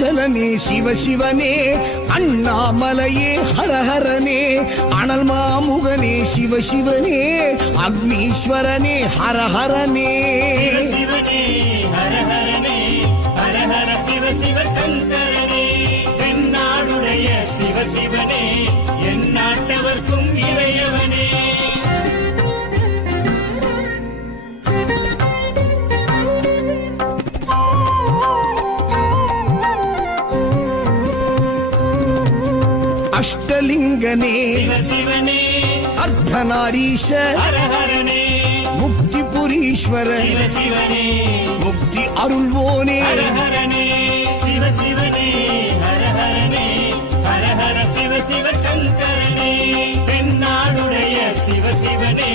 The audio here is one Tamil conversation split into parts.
அருணாச்சலனே சிவசிவனே அண்ணாமலையே ஹரஹரனே அனல் மாமுகனே சிவசிவனே அக்னீஸ்வரனே ஹரஹரனே சிவனே ஹரஹரனே ஹரஹர சிவ சிவ சங்கரனே தென்னாடுடைய சிவசிவனே என் நாட்டவர்க்கும் இறையவனே அஷ்டலிங்கனே சிவசிவனே அர்த்தநாரீஷ ஹரஹரனே முக்திபுரீஸ்வர சிவசிவனே முக்தி அருள்வோனே ஹரஹரனே சிவசிவனே ஹரஹரனே ஹரஹர சிவ சிவ சங்கரனே தென்னாடுடைய சிவசிவனே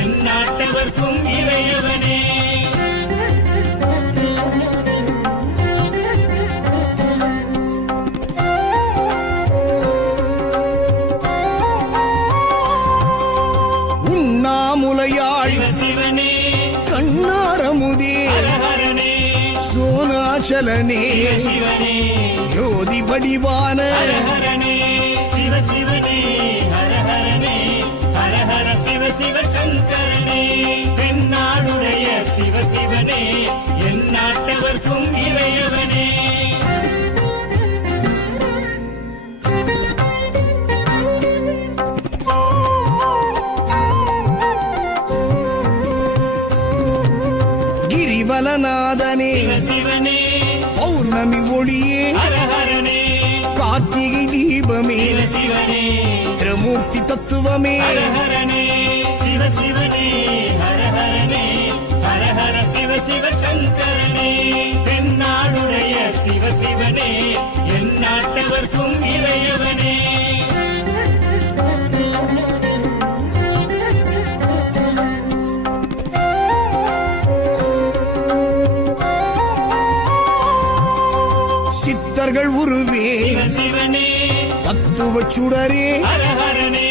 என் நாட்டவர்க்கும் இறையவனே உண்ணாமுலையாள் சிவசிவனே கண்ணாரமுதே ஹரஹரனே சோனாச்சலனே சிவசிவனே ஜோதி வடிவான ஹரஹரனே சிவசிவனே ஹரஹரனே ஹரஹர சிவ சிவ சங்கரனே தென்னாடுடைய சிவசிவனே என் நாட்டவர்க்கும் இறையவனே கிரிவலநாதனே சிவசிவனே பௌர்ணமி ஒளியே ஹரஹரனே கார்த்திகை தீபமே சிவசிவனே திரிமூர்த்தி தத்துவமே ஹரஹரனே சிவசிவனே ஹரஹரனே ஹரஹர சிவ சிவ சங்கரனே தென்னாடுடைய சிவசிவனே என் நாட்டவர்க்கும் இறையவனே சித்தர்கள் உருவே சிவசிவனே தத்துவ சுடரே ஹரஹரனே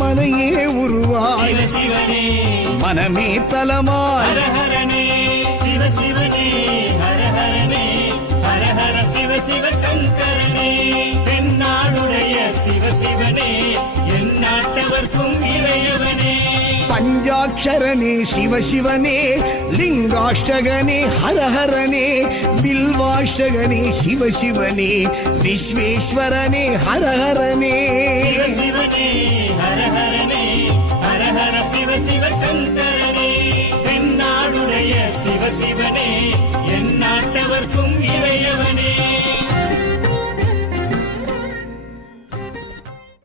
மனையே உருவாய் சிவசிவனே மனமே தலமாய் ஹரஹரனே சிவசிவனே ஹரஹரனே ஹரஹர சிவ சிவ சங்கரனே தென்னாடுடைய சிவசிவனே என் நாட்டவர்க்கும் இறையவனே பஞ்சாட்சரனே சிவசிவனே லிங்காஷ்டகனே ஹரஹரனே பில்வாஷ்டகனே சிவசிவனே விஸ்வேஸ்வரனே ஹரஹரனே சிவசிவனே ஹரஹரனே ஹரஹர சிவ சிவ சங்கரனே தென்னாடுடைய சிவசிவனே என் நாட்டவர்க்கும்